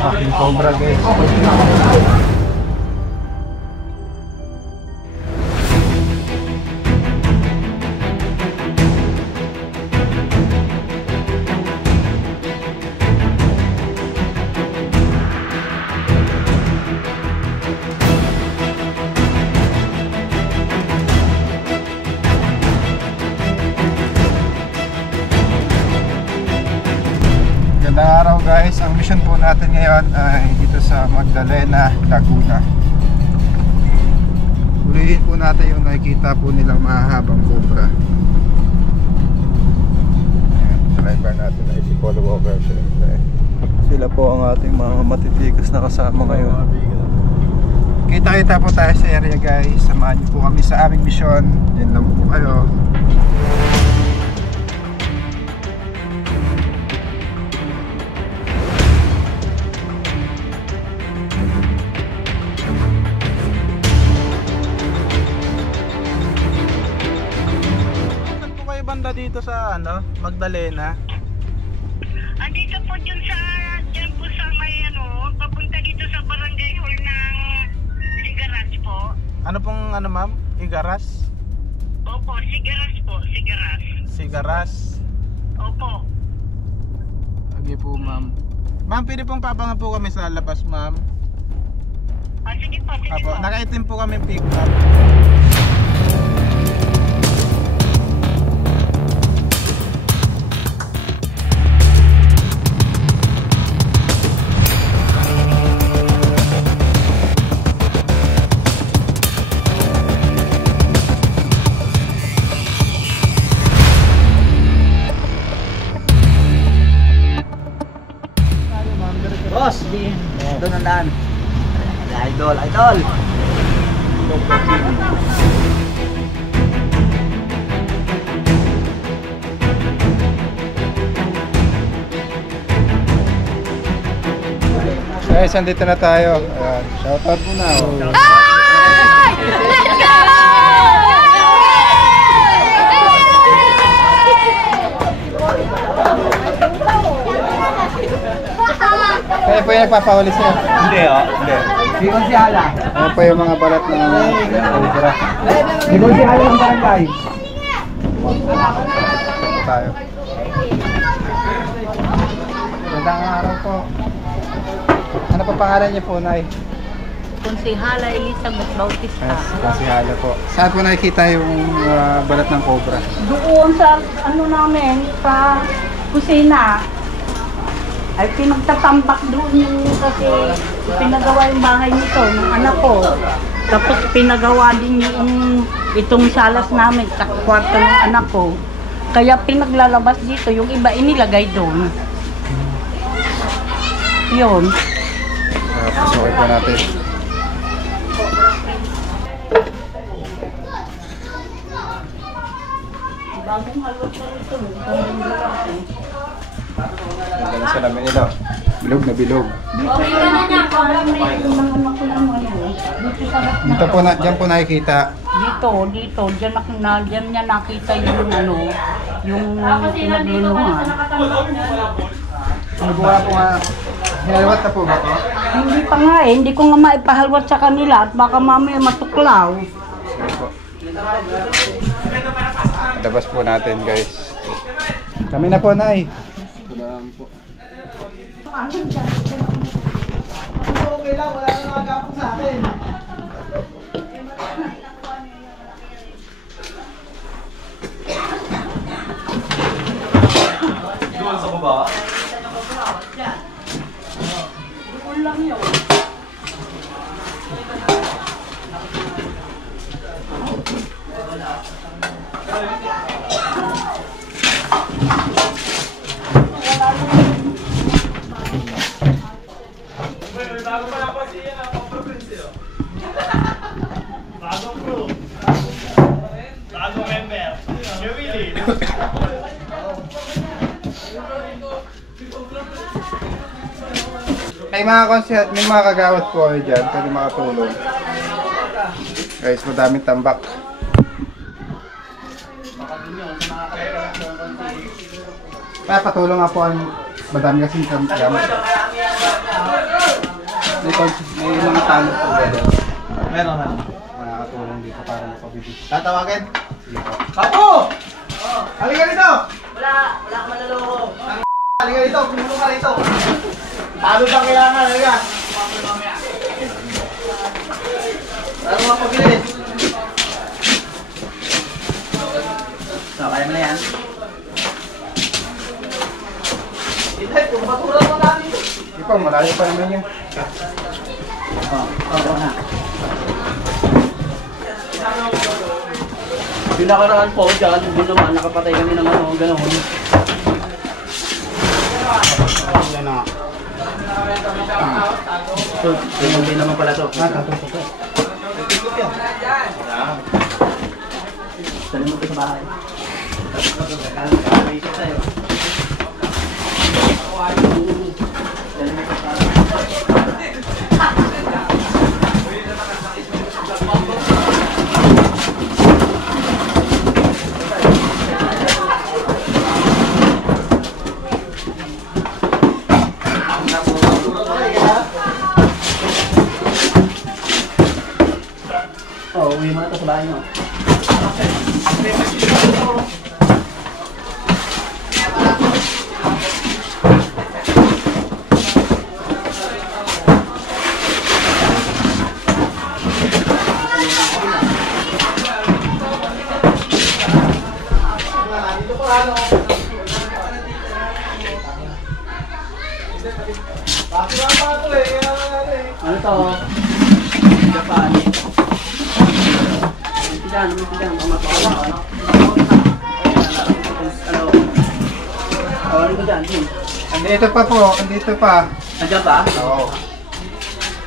Aking cobra guys. Magandang araw guys, ang mission po natin ngayon ay dito sa Magdalena, Laguna. Ulihin po natin yung nakikita po nilang mahahabang cobra. Ayan, driver natin ay si Paul Walker syempre. Sila po ang ating mga matitikas na kasama ngayon. Kita-kita po tayo sa area guys, samahan niyo po kami sa aming mission. Yan lang po kayo. Dito sa ano, Magdalena. Andito po dyan po sa may ano, papunta dito sa barangay hall ng Sigaras po. Ano pong ano ma'am? Igaras? Opo, Sigaras po, Sigaras. Sigaras? Opo. Okay po ma'am. Ma'am, pwede pong pabangan po kami sa labas ma'am. Sige po, sige Apo, po. nakaitim po kami pick up. Boss, doon ang daan. Idol, idol. Guys, andito na tayo. Ayan, shoutout muna. Ay! Let's go! Kaya po yung nagpapahuli sa'yo. Hindi oh, hindi. Di ko si Hala. Ayan po yung mga balat na cobra. Di ko si Hala ng barangay. Dito tayo. Magandang araw po. Ano pa pangalan niyo po, Nay? Konsihala Elizabeth Bautista. Yes, Konsihala po. Saan po nakikita yung balat ng cobra? Doon sa ano namin, sa kusina. Ay pinagtatambak doon yung kasi pinagawa yung bahay nito ng anak ko. Tapos pinagawa din yung itong salas namin sa kwarto ng anak ko. Kaya pinaglalabas dito, yung iba inilagay doon. Yun. Pasukin po natin. Bagong halot na ito. Ang salamin nila. Bilog na bilog. Dito po na, diyan po nakikita. Dito, diyan niya nakita yung ano, yung pinagluluhan. Nagawa po nga. Hinalawat na po ba ito? Hindi pa nga eh, hindi ko nga maipahalwat sa kanila at baka mamaya matuklaw. Sige po. Labas po natin guys. Kami na po, Nay. Salamat po. Okay lang, wala nang nagapong sa akin. Doon sa baba? Doon lang yun. May mga kagawad po kayo dyan, pwede makatulong. Guys, madaming tambak. Kaya patulong nga po ang madami kasing gamit. May mga tanong po dito. Meron na. Makakatulong dito para mapabibig. Tatawagin? Sige po. Papo! Halika dito! Wala ka manloloko. Halika dito, pumunta ka dito. Paano ba kailangan? Halika. Ano mga pabili? So, kaya mo na yan. Hindi, kung maturan mo natin. Sige po, malayo pa naman yan. Oo na. Pinakaraan po dyan, hindi naman nakapatay kami ng ano, gano'n. Yan na. So, hindi naman pala to. Tatong po po. Dali mo ito sa bahay. Oh, uwi mo na ito sa bahay mo. Ano to? Japan. Diyan, mamatawa. Ano? Ano ko dyan? Andito pa po, andito pa. Nandiyan pa? Oo.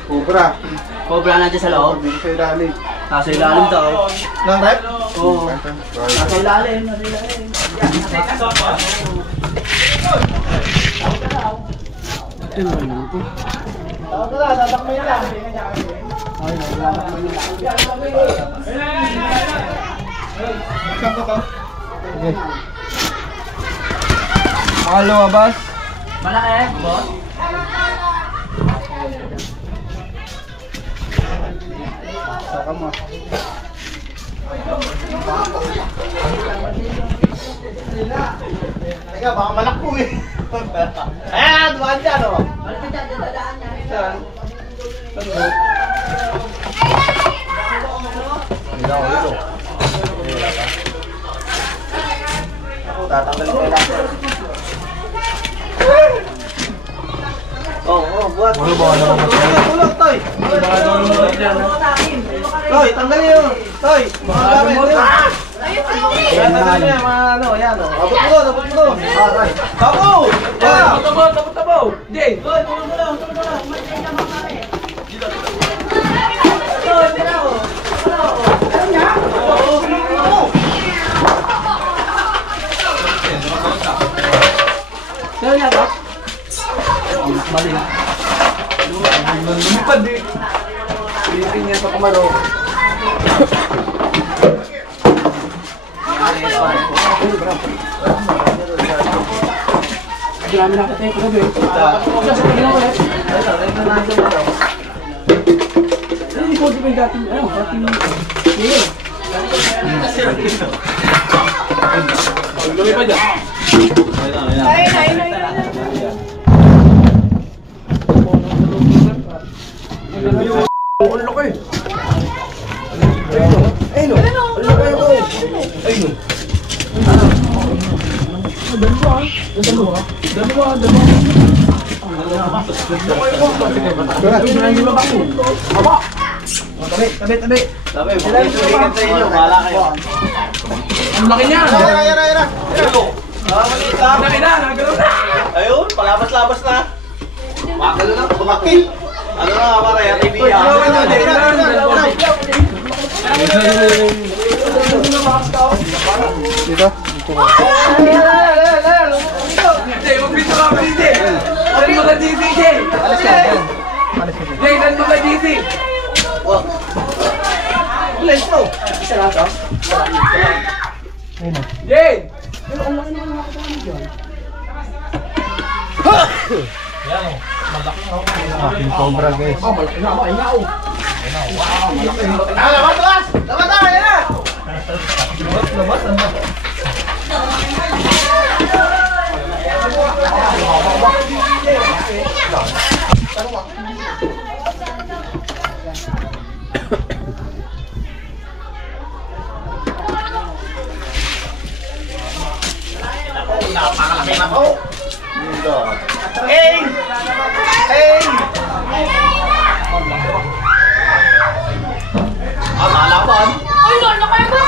Cobra. Cobra nandiyan sa loob. Dito sa ilalim. Nasa ilalim daw. Ng rep? Oo. Nasa ilalim, nasa ilalim. Ito na ito. Tatakmay lang. Saan ka ba? Sige. Lumabas. Malaki, boss. Saka mo. Teka, baka malakpo eh. Ayan, dumaan dyan o. Malaki dyan, dadaan niya. Saan? Hindi na ako dito. Tatanggalin ko lang. Buhat. Ano ba ano ba? Tulog, Toy. Toy, tanggalin yun. Toy, mga gamit. Yan, tanggalin yan, mga ano, yan o. Abot mo doon, abot mo doon. Tapo! Tapo! Hindi. Toy, tulog mo lang, tulog mo lang. Toy, wala o. Ano niya? Oo. Kaya niya ba? Mali. Lumipad eh. Pilipin niya sa kamaro. Marami na katay ko gabi. Hindi ko di ba yung dating, ano, dating ngayon. Lumipad yan. Tabi, magkisulikan sa inyo, bahala kayo. Ang laki niya! Ayun! Laki na, nagano na! Ayun, palabas-labas na! Makalo na, tumakit! Ano na nga para yan, TV yan? Dito? Jay, mag-video ka pa dito! Ano yung mga DC, Jay? Alis ka. Alis ka. Jay, ano mga DC? Let's go! Isa lang to? Ayun na. Jane! Aking cobra guys. Napakalaki na po! Hey! Hey! Nalaban! Ay, lolo kayo ba?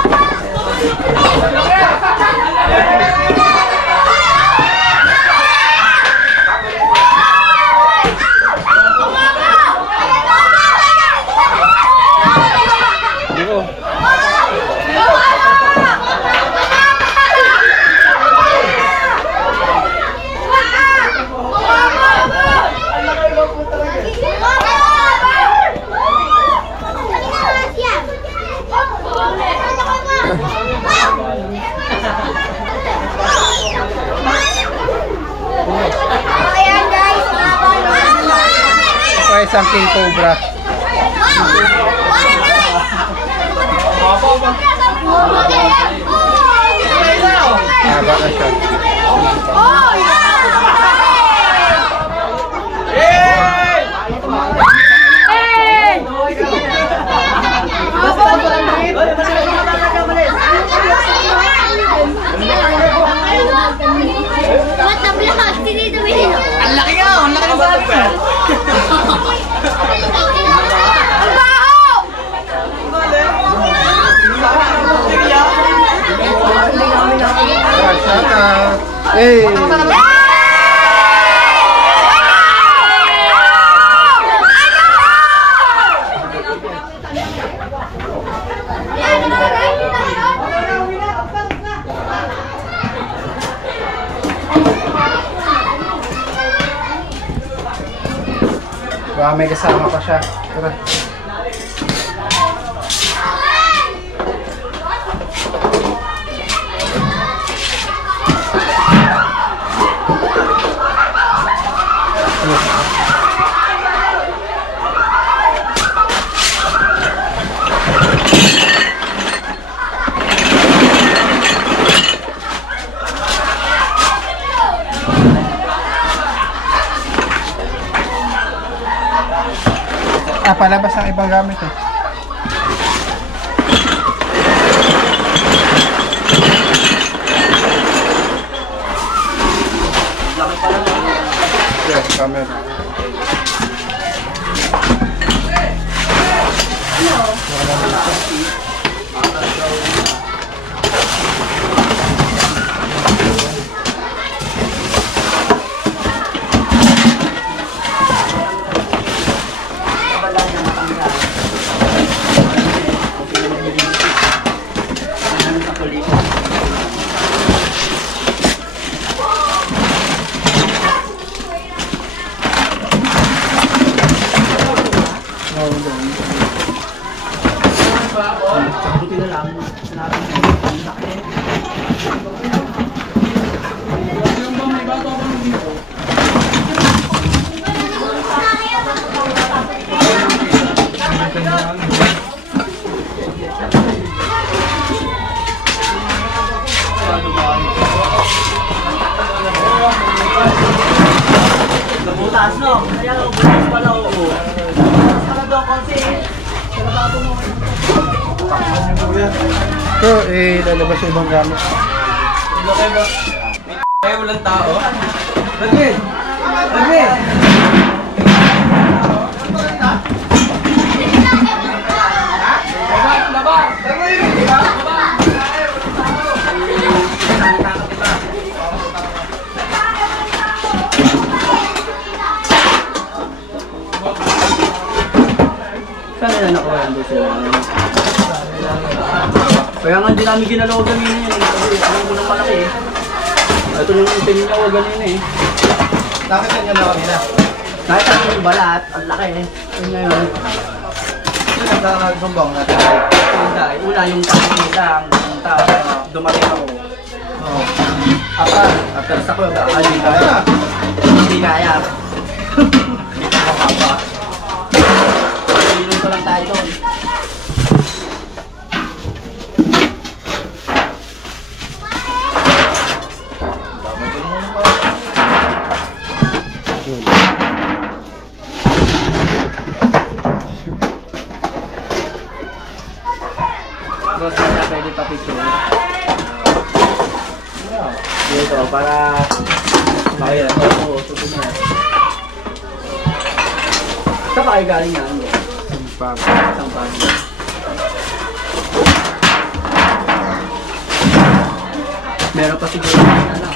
Ito isang king cobra. Haba na siya. What the block? Tinito mo yun. Ang laki nga! Ang laki ng sabi ko! Ang baho! Shout out! Hey! Baka may kasama pa siya. Tara. Palabas ang ibang gamit eh. Yes, camera. Butas no? Kaya butas pala oo. Sana daw kasi sarap mo. So, lalabas yung ibang gamit. Okay ba? May walang tao. Lagi! Lagi! Saan na nakuha doon sila? Kaya nga hindi namin ginalaw ganina yan eh. Kasi alam ko nang malaki eh. Ito yung tininawa ganina eh. Nakita niyo na kanina. Nakita ko yung balat, ang laki eh. Yun ngayon. Ito nagkakagambang natin. Una yung takita, ang pumunta ako, dumating ako. Atras ako, hindi kaya. Hindi kaya. Hindi ko makapa. Pag-inom ko lang tayo doon. Tapos na pwede pa picture. Dito, para makita ko. Tuto na. Saan pa kayo galing yan? Sampag. Meron pa siguro yung anak.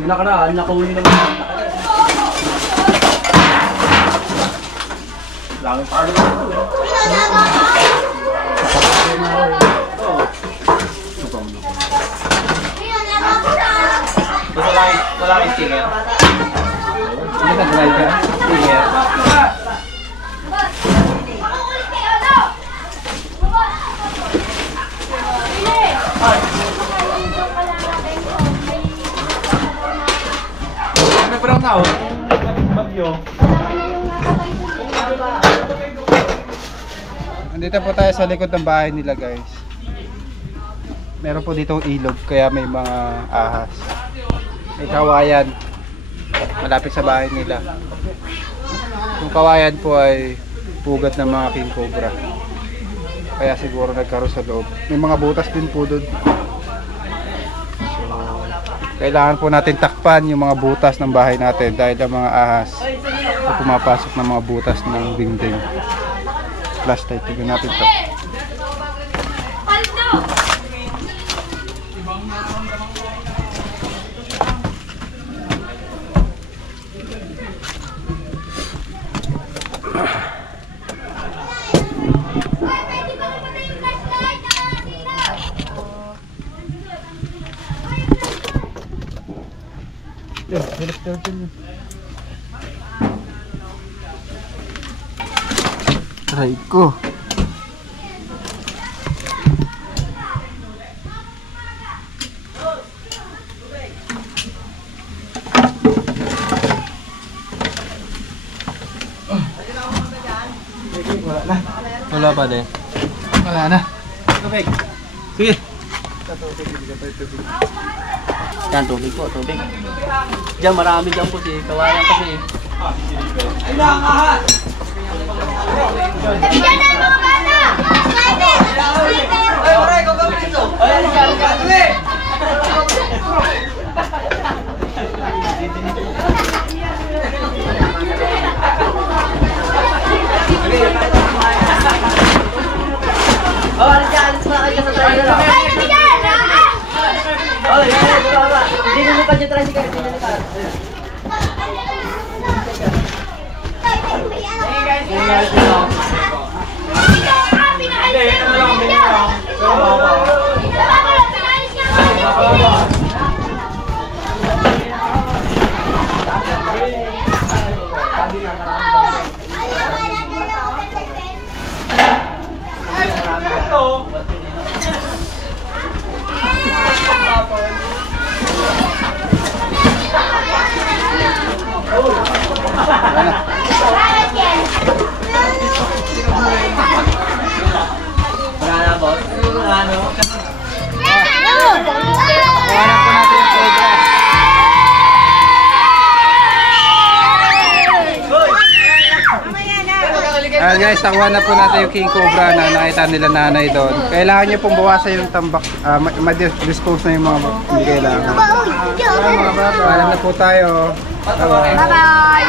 Yung nakaraan, nakahuli naman yung anak. Daming palo na ito. Wala kang sticker? Hindi ka drive ka? Sticker? May parang tao? Bagyo. Andito po tayo sa likod ng bahay nila guys. Meron po ditong ilog kaya may mga ahas. May kawayan malapit sa bahay nila. Yung kawayan po ay pugat ng mga king cobra. Kaya siguro nagkaroon sa loob. May mga butas din po doon. So, kailangan po natin takpan yung mga butas ng bahay natin dahil ang mga ahas ay pumapasok ng mga butas ng dingding. Flashlight, tignan natin ito. Try ko. Wala pa din. Wala na. Tubig. Sige. Yan, tubig po, tubig. Diyan, marami dyan po si kawayan kasi. Ay, nakakahat! Bigyan na yung mga bata! Ay, oray, ikaw gawin ito! Ay, tuloy! Oh, alis ka mga kayo sa tayo. Ay, nabigyan! Oh, yan, baba. Hindi nilipad yung tricycle, hindi nilipad. Wala na, boss. Ano? Guys, nakuha na po natin yung king cobra na nakita nila nanay doon. Kailangan nyo pong bawasan yung tambak, ma-dispose na yung mga hindi kailangan. Alam na po tayo. Bye-bye.